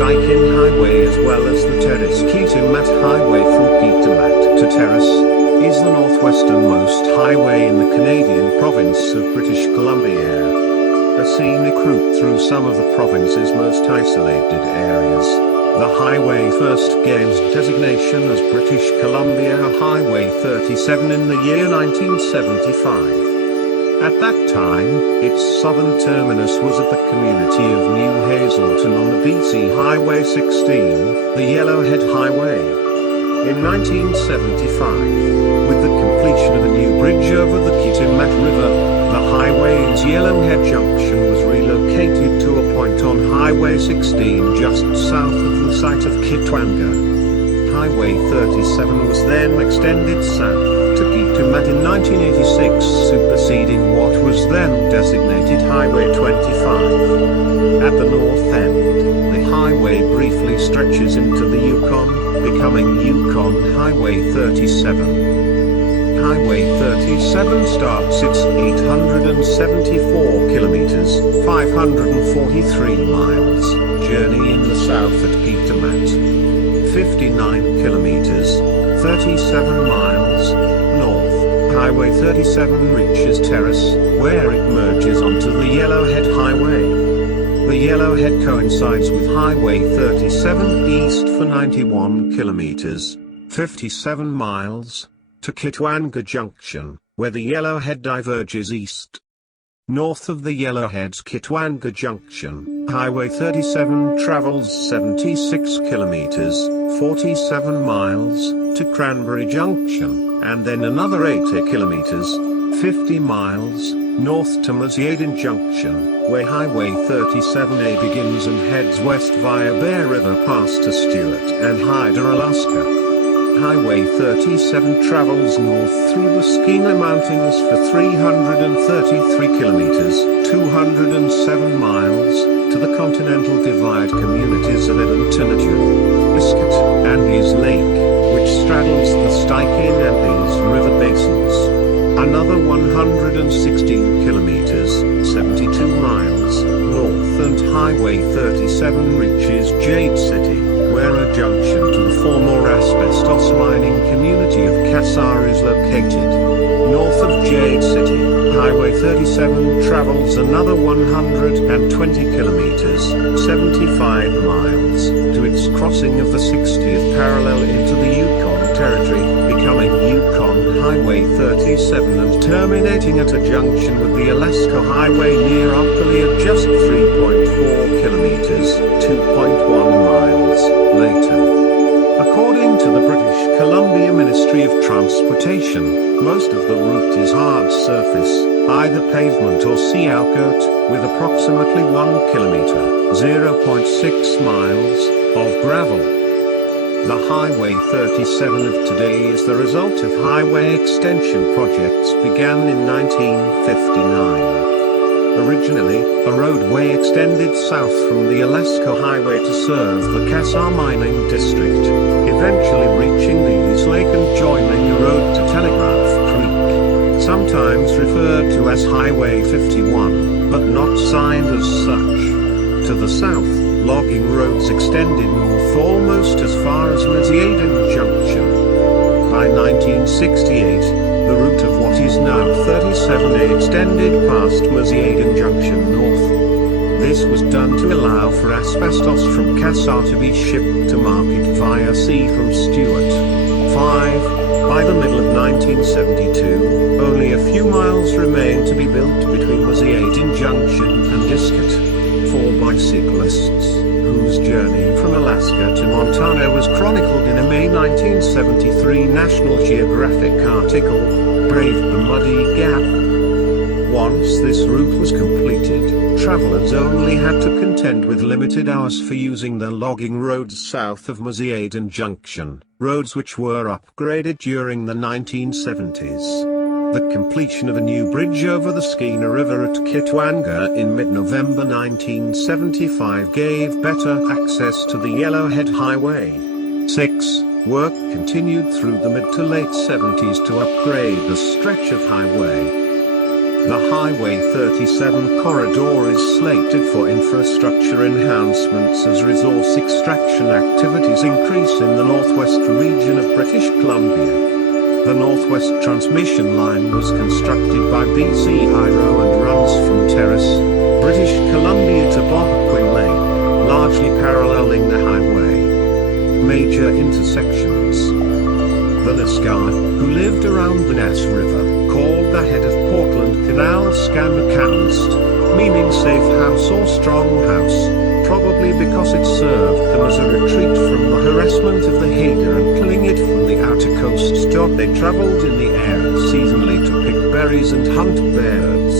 Stikine Highway as well as the Terrace Kitimat Highway from Kitimat to Terrace, is the northwesternmost highway in the Canadian province of British Columbia. A scenic route through some of the province's most isolated areas. The highway first gained designation as British Columbia Highway 37 in the year 1975. At that time, its southern terminus was at the community of New Hazelton on the Dease Highway 16, the Yellowhead Highway. In 1975, with the completion of a new bridge over the Kitimat River, the highway's Yellowhead Junction was relocated to a point on Highway 16 just south of the site of Kitwanga. Highway 37 was then extended south to Kitimat in 1986, superseding what was then designated Highway 25. At the north end, the highway briefly stretches into the Yukon, becoming Yukon Highway 37. Highway 37 starts its 874 kilometers, 543 miles, journey in the south at Kitimat. 59 kilometers, 37 miles, north. Highway 37 reaches Terrace, where it merges onto the Yellowhead Highway. The Yellowhead coincides with Highway 37 east for 91 kilometers, 57 miles, to Kitwanga Junction, where the Yellowhead diverges east. North of the Yellowhead's Kitwanga Junction, Highway 37 travels 76 kilometers, 47 miles, to Cranberry Junction, and then another 80 kilometers, 50 miles, north to Meziadin Junction, where Highway 37A begins and heads west via Bear River Pass to Stewart and Hyder, Alaska. Highway 37 travels north through the Stikine Mountains for 333 kilometers, 207 miles, to the Continental Divide communities of Hazelton, and Dease Lake, which straddles the Stikine and Dease River basins. Another 116 kilometers, 72 miles, north and Highway 37 reaches Jade City, where a junction to the former asbestos mining community of Cassiar is located. North of Jade City, Highway 37 travels another 120 kilometers, 75 miles, to its crossing of the 60th parallel into the Yukon territory, becoming Yukon Highway 37 and terminating at a junction with the Alaska Highway near Ockley at just 3.4 kilometers, 2.1 miles, later. According to the British Columbia Ministry of Transportation, most of the route is hard surface, either pavement or sea outgirt, with approximately 1 kilometer, 0.6 miles, of gravel. The Highway 37 of today is the result of highway extension projects began in 1959. Originally, a roadway extended south from the Alaska Highway to serve the Cassiar mining district, eventually reaching Dease Lake and joining a road to Telegraph Creek, sometimes referred to as Highway 51, but not signed as such. To the south, logging roads extended north almost as far as Meziadin Junction. By 1968, the route of what is now 37A extended past Meziadin Junction north. This was done to allow for asbestos from Cassiar to be shipped to market via sea from Stewart. 5. By the middle of 1972, only a few miles remained to be built between Meziadin Junction and Disket. For bicyclists, whose journey from Alaska to Montana was chronicled in a May 1973 National Geographic article, Brave the Muddy Gap. Once this route was completed, travelers only had to contend with limited hours for using the logging roads south of Meziadin Junction, roads which were upgraded during the 1970s. The completion of a new bridge over the Stikine River at Kitwanga in mid-November 1975 gave better access to the Yellowhead Highway. 6. Work continued through the mid to late 70s to upgrade the stretch of highway. The Highway 37 corridor is slated for infrastructure enhancements as resource extraction activities increase in the northwest region of British Columbia. The Northwest Transmission Line was constructed by Dease Highway and runs from Terrace, British Columbia to Bohaquin Lake, largely paralleling the highway. Major intersections. The Niskai, who lived around the Dease River, called the head of Portland Canal Skamakaunst, meaning safe house or strong house, probably because it served them as a retreat from the harassment of the Haida and pulling it from the outer coast. They travelled in the area seasonally to pick berries and hunt birds.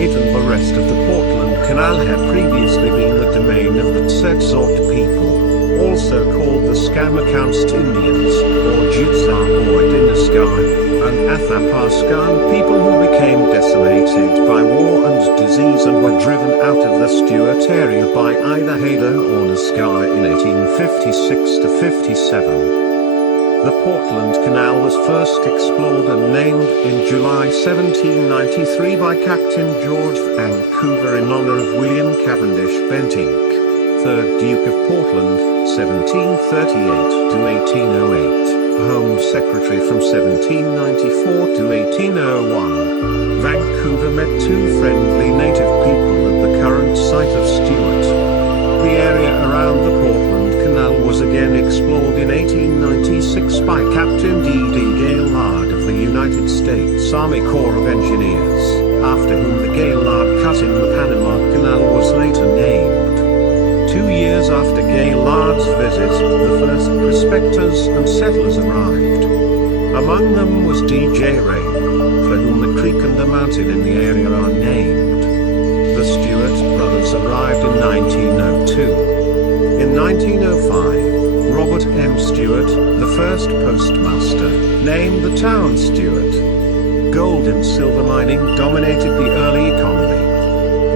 It and the rest of the Portland Canal had previously been the domain of the Tsetsaut people, also called the Skamakaunst Indians, or Jutsaoidinaskai, and Athapaskan people who became decimated by war and disease and were driven out of the Stewart area by either Haida or Niskai in 1856 to 57. The Portland Canal was first explored and named in July 1793 by Captain George Vancouver in honor of William Cavendish Bentinck, 3rd Duke of Portland, 1738 to 1808, Home Secretary from 1794 to 1801. Vancouver met two friendly native people at the current site of Stewart. The area around the Portland Canal was again explored in 1896 by Captain D.D. Gaylord of the United States Army Corps of Engineers, after whom the Gaylord Cut in the Panama Canal was later named. 2 years after Gaylord's visit, the first prospectors and settlers arrived. Among them was D.J. Ray, for whom the creek and the mountain in the area are named. The Stewart brothers arrived in 1902. In 1905, Robert M. Stewart, the first postmaster, named the town Stewart. Gold and silver mining dominated the early economy.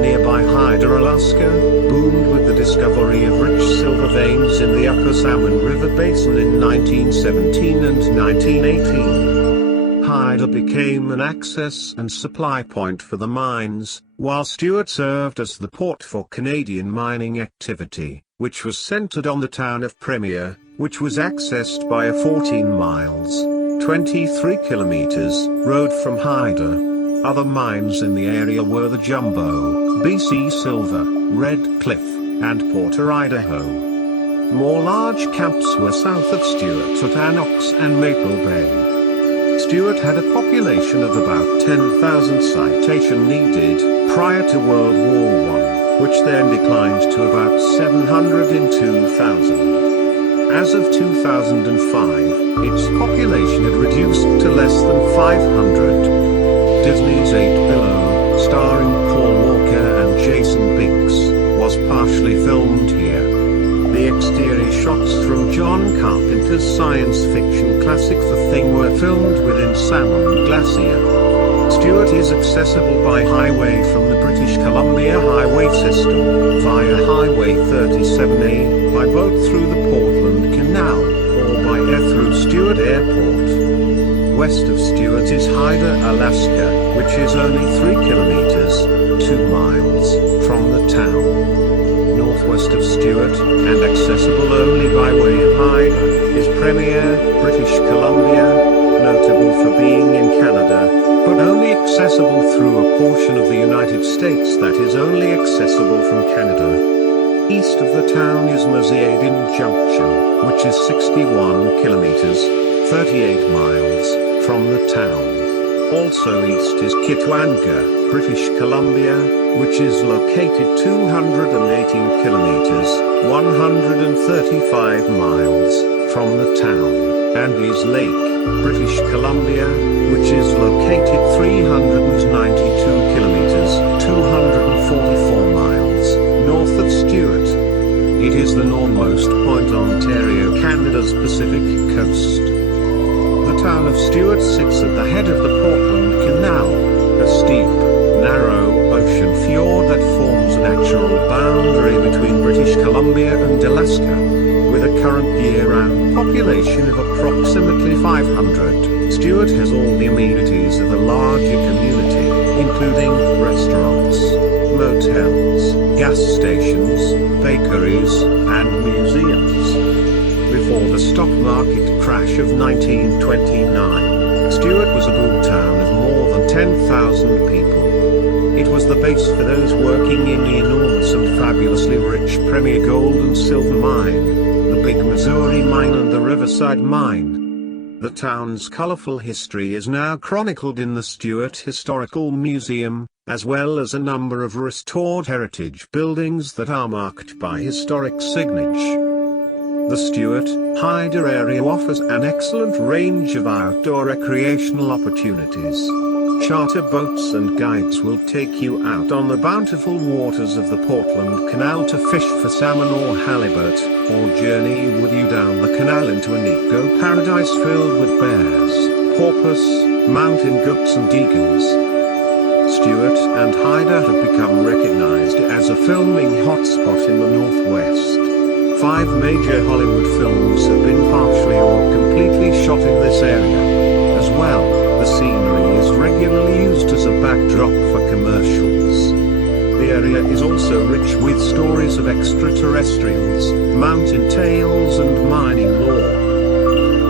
Nearby Hyder, Alaska, boomed with the discovery of rich silver veins in the Upper Salmon River Basin in 1917 and 1918. Hyder became an access and supply point for the mines, while Stewart served as the port for Canadian mining activity, which was centered on the town of Premier, which was accessed by a 14 miles, 23 kilometers, road from Hyder. Other mines in the area were the Jumbo, BC Silver, Red Cliff, and Porter, Idaho. More large camps were south of Stewart at Anox and Maple Bay. Stewart had a population of about 10,000 citation needed prior to World War I, which then declined to about 700 in 2000. As of 2005, its population had reduced to less than 500. Disney's 8 Below, starring Paul Walker and Jason Biggs, was partially filmed here. The exterior shots from John Carpenter's science fiction classic The Thing were filmed within Salmon Glacier. Stewart is accessible by highway from the British Columbia highway system, via Highway 37A, by boat through the Portland Canal, or by air through Stewart Airport. West of Stewart is Hyder, Alaska, which is only 3 kilometers, 2 miles, from the town. Northwest of Stewart, and accessible only by way of Hyder, is Premier, British Columbia, notable for being in Canada, but only accessible through a portion of the United States that is only accessible from Canada. East of the town is Meziadin Junction, which is 61 kilometers, 38 miles, from the town. Also east is Kitwanga, British Columbia, which is located 218 kilometers, 135 miles, from the town, and Dease Lake, British Columbia, which is located 392 kilometers, 244 miles, north of Stewart. It is the northernmost point on Ontario, Canada's Pacific coast. The town of Stewart sits at the head of the Portland Canal, a steep, narrow ocean fjord that forms a natural boundary between British Columbia and Alaska, with a current year-round population of approximately 500, Stewart has all the amenities of a larger community, including restaurants, motels, gas stations, bakeries, and museums. Before the stock market crash of 1929, Stewart was a boom town of more than 10,000 people. It was the base for those working in the enormous and fabulously rich Premier Gold and Silver Mine, the Big Missouri Mine and the Riverside Mine. The town's colorful history is now chronicled in the Stewart Historical Museum, as well as a number of restored heritage buildings that are marked by historic signage. The Stewart Highway area offers an excellent range of outdoor recreational opportunities. Charter boats and guides will take you out on the bountiful waters of the Portland Canal to fish for salmon or halibut, or journey with you down the canal into an eco-paradise filled with bears, porpoise, mountain goats and eagles. Stewart and Hyder have become recognized as a filming hotspot in the Northwest. 5 major Hollywood films have been partially or completely shot in this area. As well, the scenery is regularly used as a backdrop for commercials. The area is also rich with stories of extraterrestrials, mountain tales and mining lore.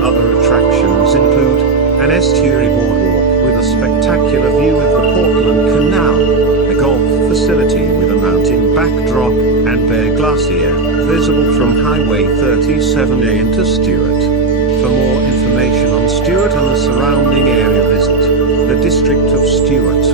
Other attractions include an estuary boardwalk with a spectacular view of the Portland Canal, a golf facility with a mountain backdrop, and Bear Glacier, visible from Highway 37A into Stewart. For more information on Stewart and the surrounding area, visit the District of Stewart.